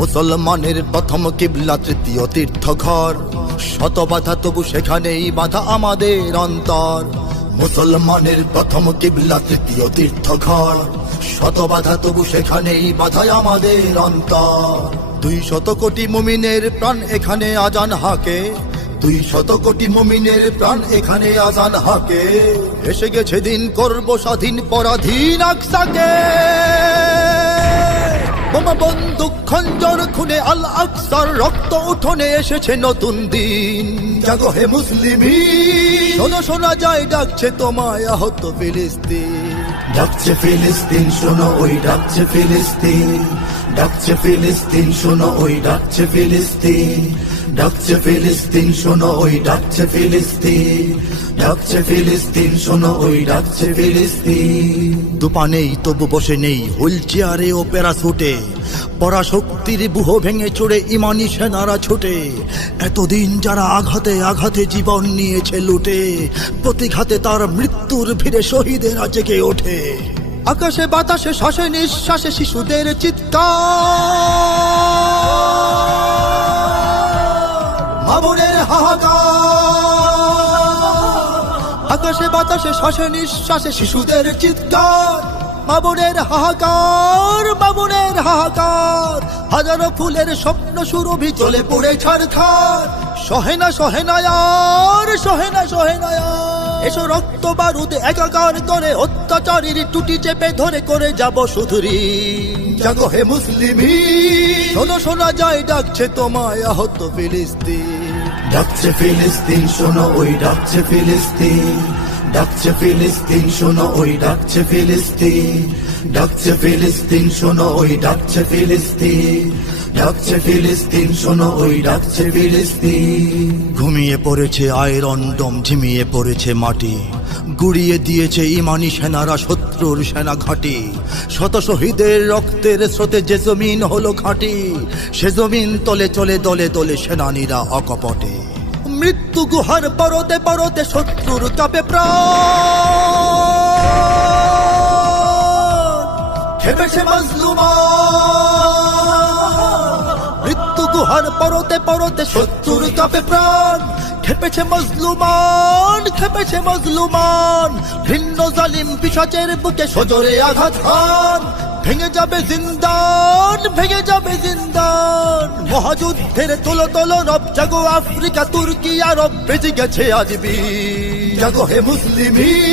মুসলমানের প্রথম কিবলা তৃতীয় তীর্থঘর, শত বাধা তবু সেখানেই বাধা আমাদের অন্তর। মুসলমানের প্রথম কিবলা তৃতীয় তীর্থঘর, শত বাধা তবু সেখানেই বাধা আমাদের অন্তর। 200 কোটি মুমিনের প্রাণ এখানে আজান হাকে, 200 কোটি মুমিনের প্রাণ এখানে আজান হাকে। এসে গেছে দিন করব স্বাধীন পরাধীন আকসাকে। বোমা বন্দুক খঞ্জর খুনে আল আকসার রক্ত উঠোনে এসেছে নতুন দিন। জাগো হে মুসলিমিন, শোনো শোনা যায় ডাকছে তোমায় আহত ফিলিস্তিন। ডাকছে ফিলিস্তিন শোনো ওই ডাকছে ফিলিস্তিন, ডাকছে ফিলিস্তিন শোনো ওই ডাকছে ফিলিস্তিন, ডাকছে ফিলিস্তিন শোনো ওই ডাকছে ফিলিস্তিন, ডাকছে ফিলিস্তিন শোনো ওই ডাকছে ফিলিস্তিন। দুপা নেই তবু বসে নেই হুইল চেয়ারে ও প্যারাসুটে, পরাশক্তির বুহ ভেঙে চড়ে ইমানি সেনারা ছুটে। এতদিন যারা আঘাতে আঘাতে জীবন নিয়েছে লুটে, প্রতিঘাতে তার মৃত্যুর ভিড়ে শহীদেরা জেগে ওঠে। আকাশে বাতাসে শ্বাসে নিঃশ্বাসে শিশুদের চিৎকার, মা বোনের হাহাকার। আকাশে বাতাসে শ্বাসে নিঃশ্বাসে শিশুদের চিৎকার, মা বোনের হাহাকার, মা বোনের হাহাকার। হাজারো ফুলের স্বপ্ন সুরভি চলে পড়ে ছারখার। সহেনা সহেনায়ার, সহেনা সহেনায়ার। এসো রক্ত বারুদ একাকার করে অত্যাচারীর টুটি চেপে ধরে করে যাব শুধুরি। জাগো হে মুসলিমিন, শোনো শোনা যায় ডাকছে তোমায় আহত ফিলিস্তিন। ডাকছে ফিলিস্তিন শোনো ওই ডাকছে ফিলিস্তিন, ডাকছে ফিলিস্তিন শোনো ওই ডাকছে ফিলিস্তিন, ডাকছে ফিলিস্তিন শোনো ওই ডাকছে ফিলিস্তিন, ডাকছে ফিলিস্তিন শোনো ওই ডাকছে ফিলিস্তিন। ঘুমিয়ে পড়েছে আয়রন ডোম, ঝিমিয়ে পড়েছে মাটি, গুড়িয়ে দিয়েছে ইমানি সেনারা শত্রুর সেনা ঘাঁটি। শত শহীদের রক্তের স্রোতে যে জমিন হলো খাঁটি, সে জমিন তলে চলে দলে দলে সেনানীরা অকপটে। মৃত্যু গুহার পরতে পরতে শত্রুর কাঁপে প্রাণ, খেপেছে মাজলুমান। মৃত্যু গুহার পরতে পরতে শত্রুর কাঁপে প্রাণ, খেপেছে মজলুমান, খেপেছে মজলুমান। ভিন্ন জালিম পিশাচের বুকে সজোরে আঘাত হান, ভেঙে যাবে জিন্দান, ভেঙে যাবে জিন্দান। মহাযুদ্ধের তোলো তোলো রব, জাগো আফ্রিকা তুর্কি আরব, বেজে গেছে আজ বীর। জাগো হে মুসলিমিন।